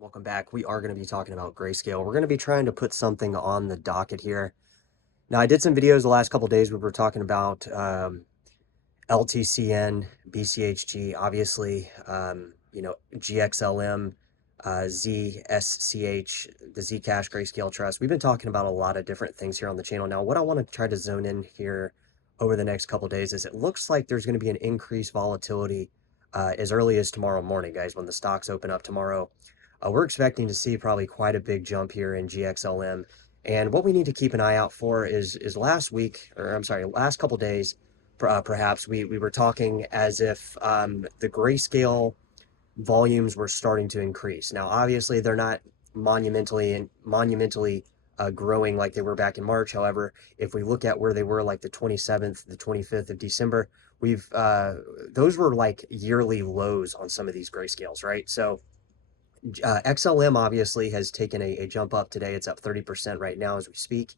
Welcome back. We are going to be talking about Grayscale. We're going to be trying to put something on the docket here. Now, I did some videos the last couple of days. We were talking about LTCN, BCHG, obviously, GXLM, ZSCH, the Zcash Grayscale Trust. We've been talking about a lot of different things here on the channel. Now, what I want to try to zone in here over the next couple of days is it looks like there's going to be an increased volatility as early as tomorrow morning, guys, when the stocks open up tomorrow. We're expecting to see probably quite a big jump here in GXLM. And what we need to keep an eye out for is last week, or I'm sorry, last couple days, perhaps we were talking as if the Grayscale volumes were starting to increase. Now, obviously, they're not monumentally growing like they were back in March. However, if we look at where they were like the 27th, the 25th of December, those were like yearly lows on some of these Grayscales, right? So XLM obviously has taken a jump up today. It's up 30% right now as we speak.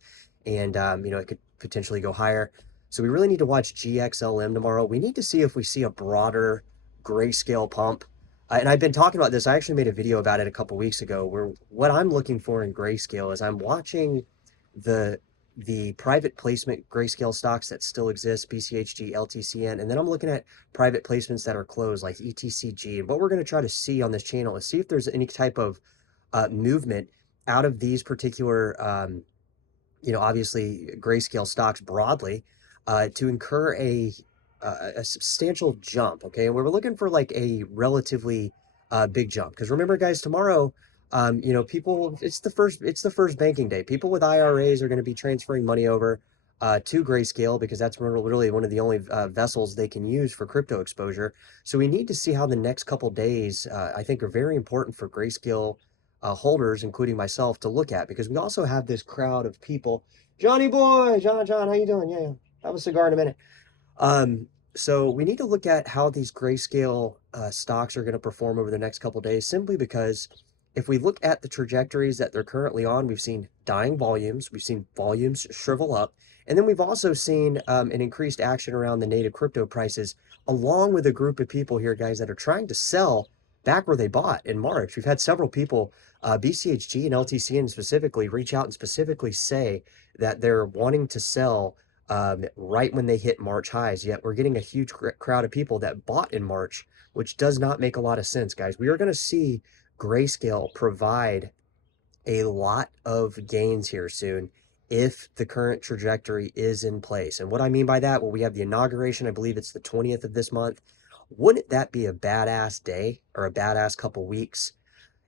And, it could potentially go higher. So we really need to watch GXLM tomorrow. We need to see if we see a broader Grayscale pump. And I've been talking about this. I actually made a video about it a couple weeks ago where what I'm looking for in Grayscale is I'm watching the private placement Grayscale stocks that still exist, BCHG, LTCN, and then I'm looking at private placements that are closed like ETCG. And what we're going to try to see on this channel is see if there's any type of movement out of these particular, obviously Grayscale stocks broadly to incur a substantial jump. Okay. And we're looking for like a relatively big jump. Because remember, guys, tomorrow, people, it's the first banking day. People with IRAs are going to be transferring money over to Grayscale because that's really one of the only vessels they can use for crypto exposure. So we need to see how the next couple days, I think, are very important for Grayscale holders, including myself, to look at, because we also have this crowd of people. Johnny boy, John, how you doing? Yeah, have a cigar in a minute. So we need to look at how these Grayscale stocks are going to perform over the next couple days, simply because if we look at the trajectories that they're currently on, we've seen dying volumes, we've seen volumes shrivel up, and then we've also seen an increased action around the native crypto prices, along with a group of people here, guys, that are trying to sell back where they bought in March. We've had several people, BCHG and LTCN specifically, reach out and specifically say that they're wanting to sell right when they hit March highs. Yet we're getting a huge crowd of people that bought in March, which does not make a lot of sense, guys. We are going to see Grayscale provide a lot of gains here soon if the current trajectory is in place. And what I mean by that, well, we have the inauguration. I believe it's the 20th of this month. Wouldn't that be a badass day or a badass couple weeks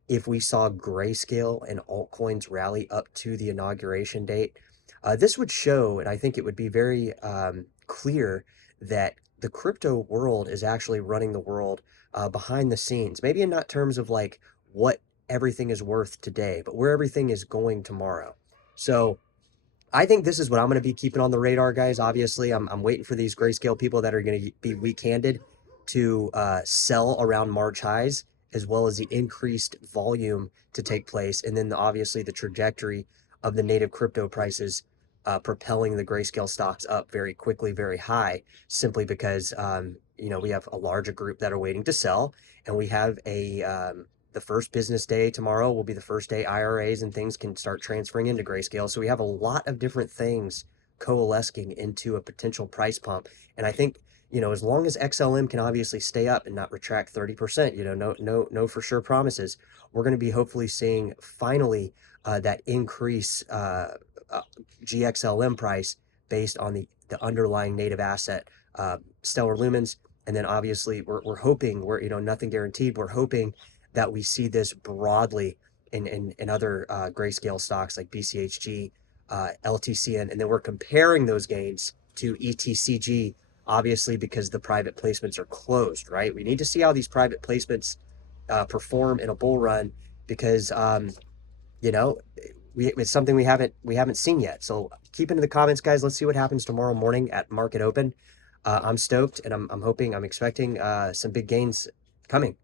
if we saw Grayscale and altcoins rally up to the inauguration date? This would show, and I think it would be very clear, that the crypto world is actually running the world behind the scenes. Maybe in not terms of like what everything is worth today, but where everything is going tomorrow. So I think this is what I'm going to be keeping on the radar, guys. Obviously, I'm waiting for these Grayscale people that are going to be weak-handed to sell around March highs, as well as the increased volume to take place, and then obviously the trajectory of the native crypto prices propelling the Grayscale stocks up very quickly, very high, simply because we have a larger group that are waiting to sell, and we have the first business day tomorrow will be the first day IRAs and things can start transferring into Grayscale. So we have a lot of different things coalescing into a potential price pump. And I think, as long as XLM can obviously stay up and not retract 30%, no for sure promises, we're going to be hopefully seeing finally that increase GXLM price based on the underlying native asset, stellar lumens. And then obviously we're hoping, nothing guaranteed, we're hoping that we see this broadly in other Grayscale stocks like BCHG, LTCN, and then we're comparing those gains to ETCG, obviously because the private placements are closed, right? We need to see how these private placements perform in a bull run, because it's something we haven't seen yet. So keep into the comments, guys. Let's see what happens tomorrow morning at market open. I'm stoked, and I'm expecting some big gains coming.